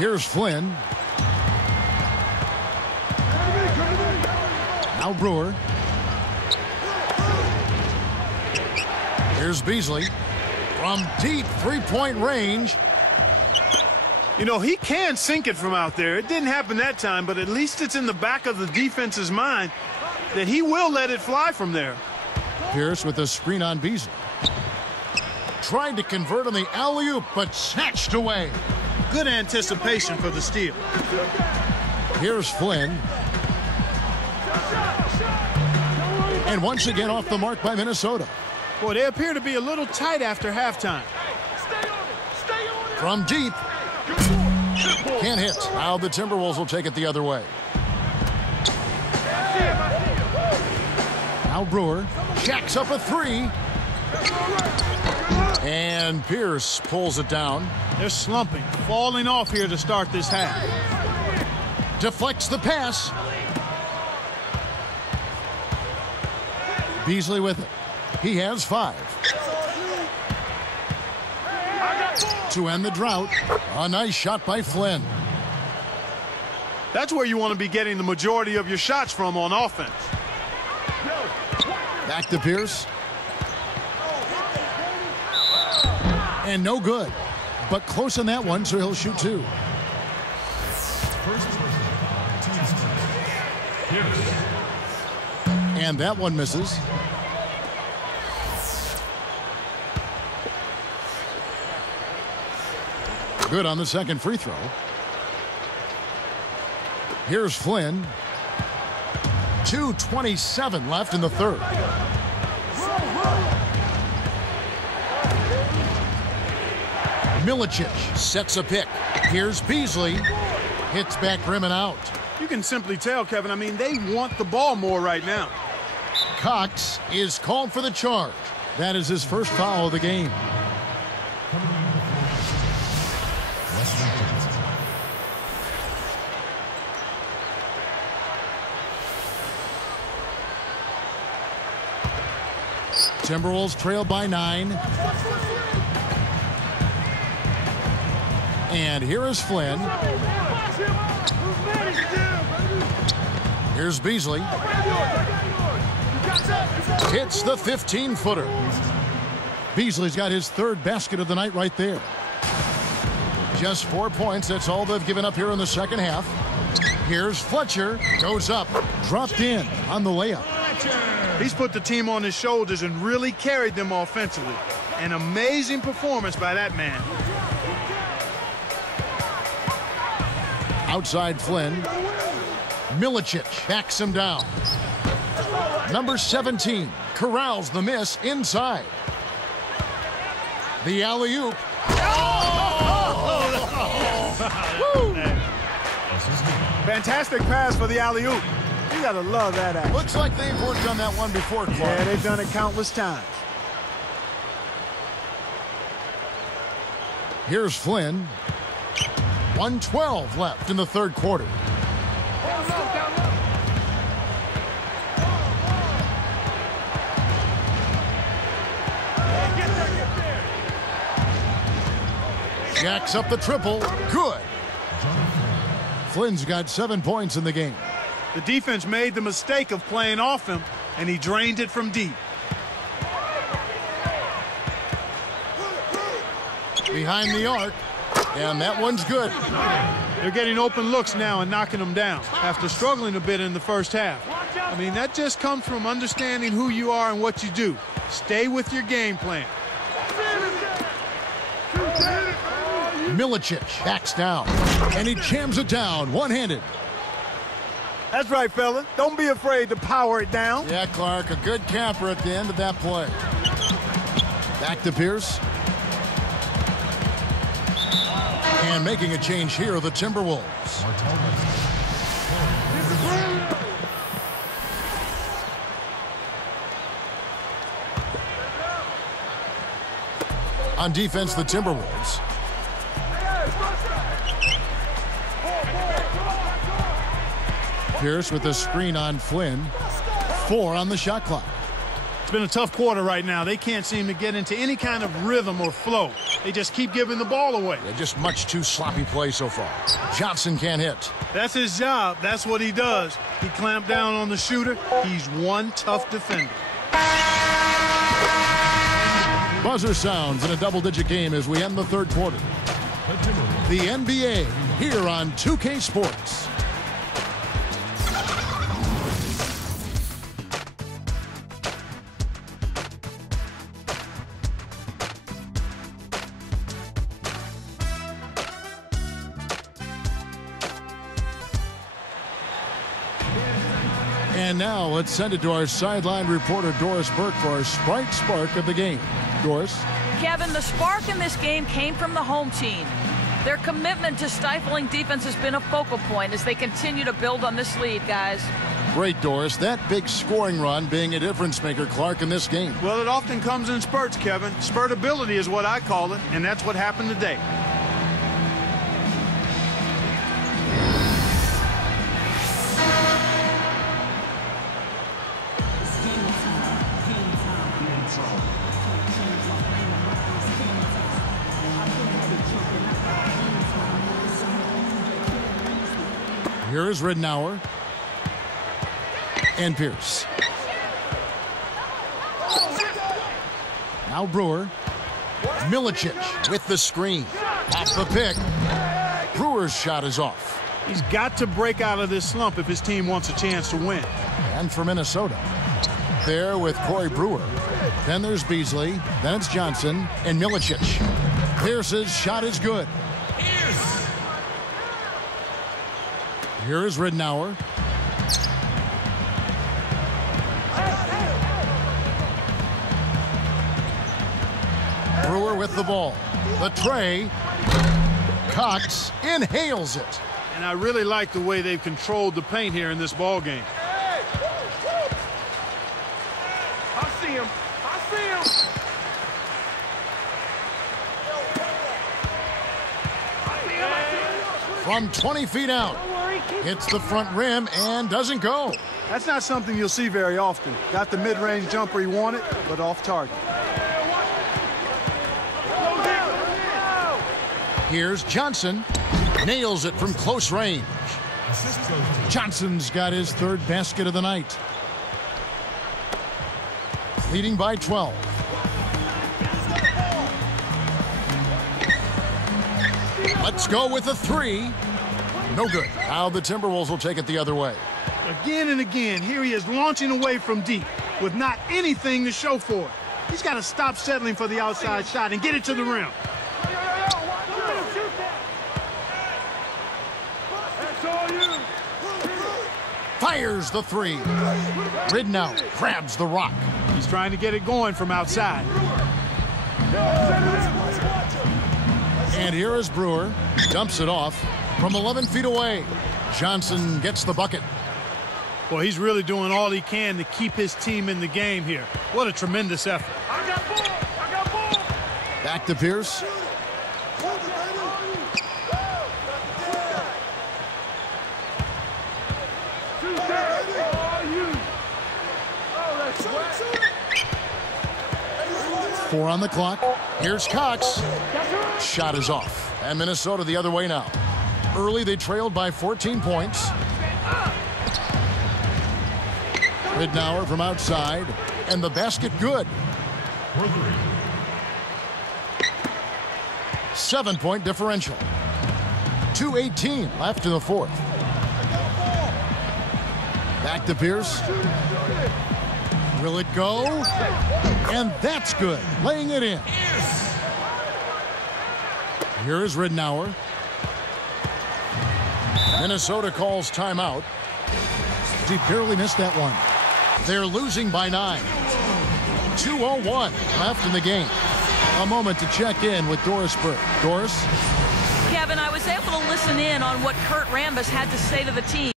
Here's Flynn. Now Brewer. Here's Beasley. From deep three-point range. You know, he can sink it from out there. It didn't happen that time, but at least it's in the back of the defense's mind that he will let it fly from there. Pierce with a screen on Beasley. Tried to convert on the alley-oop, but snatched away. Good anticipation for the steal. Here's Flynn. And once again off the mark by Minnesota. Boy, they appear to be a little tight after halftime. From deep. Can't hit. Now the Timberwolves will take it the other way. Now Brewer jacks up a three. And Pierce pulls it down. They're slumping, falling off here to start this half. Deflects the pass. Beasley with it. He has 5. To end the drought, a nice shot by Flynn. That's where you want to be getting the majority of your shots from on offense. Back to Pierce. And no good. But close on that one, so he'll shoot 2. And that one misses. Good on the second free throw. Here's Flynn. 2:27 left in the third. Milicic sets a pick. Here's Beasley. Hits back rim and out. You can simply tell, Kevin, I mean, they want the ball more right now. Cox is called for the charge. That is his first foul of the game. Timberwolves trail by 9. And here is Flynn. Here's Beasley. Hits the 15-footer. Beasley's got his third basket of the night right there. Just 4 points. That's all they've given up here in the second half. Here's Fletcher. Goes up. Dropped in on the layup. He's put the team on his shoulders and really carried them offensively. An amazing performance by that man. Outside Flynn. Milicic backs him down. Number 17 corrals the miss inside. The alley-oop. Fantastic pass for the alley-oop. You gotta love that action. Looks like they've worked on that one before, Clark. Yeah, they've done it countless times. Here's Flynn. 1:12 left in the third quarter. Jacks up the triple. Good. Flynn's got 7 points in the game. The defense made the mistake of playing off him, and he drained it from deep. Behind the arc, and that one's good. They're getting open looks now and knocking them down after struggling a bit in the first half. I mean, that just comes from understanding who you are and what you do. Stay with your game plan. Milicic backs down, and he jams it down one-handed. That's right, fella. Don't be afraid to power it down. Yeah, Clark, a good camper at the end of that play. Back to Pierce. And making a change here are the Timberwolves. On defense, the Timberwolves. Pierce with a screen on Flynn. 4 on the shot clock. It's been a tough quarter right now. They can't seem to get into any kind of rhythm or flow. They just keep giving the ball away. Yeah, just much too sloppy play so far. Johnson can't hit. That's his job. That's what he does. He clamped down on the shooter. He's one tough defender. Buzzer sounds in a double-digit game as we end the third quarter. The NBA here on 2K Sports. And now let's send it to our sideline reporter Doris Burke for our Sprite Spark of the game. Doris? Kevin, the spark in this game came from the home team. Their commitment to stifling defense has been a focal point as they continue to build on this lead, guys. Great, Doris. That big scoring run being a difference maker, Clark, in this game. Well, it often comes in spurts, Kevin. Spurtability is what I call it, and that's what happened today. Here's Ridnour. And Pierce. Now Brewer. Milicic with the screen. Off the pick. Brewer's shot is off. He's got to break out of this slump if his team wants a chance to win. And for Minnesota. There with Corey Brewer. Then there's Beasley. Then it's Johnson and Milicic. Pierce's shot is good. Here is Ridnour. Brewer with the ball. The tray. Cox inhales it. And I really like the way they've controlled the paint here in this ball game. I see him. I see him. From 20 feet out. Hits the front rim and doesn't go. That's not something you'll see very often. Got the mid-range jumper he wanted, but off target. Here's Johnson. Nails it from close range. Johnson's got his third basket of the night. Leading by 12. Let's go with a three. No good. Now the Timberwolves will take it the other way. Again and again, here he is launching away from deep with not anything to show for it. He's got to stop settling for the outside shot and get it to the rim. Fires the three. Ridnour grabs the rock. He's trying to get it going from outside. And here is Brewer. Dumps it off from 11 feet away. Johnson gets the bucket. Well, he's really doing all he can to keep his team in the game here. What a tremendous effort. I got ball. I got ball. Back to Pierce. Four on the clock. Here's Cox. Shot is off. And Minnesota the other way now. Early they trailed by 14 points. Ridnour from outside. And the basket good. 7-point differential. 2:18 left in the fourth. Back to Pierce. Will it go? And that's good. Laying it in. Here is Ridnour. Minnesota calls timeout. He barely missed that one. They're losing by 9. 2:01 left in the game. A moment to check in with Doris Burke. Doris? Kevin, I was able to listen in on what Kurt Rambis had to say to the team.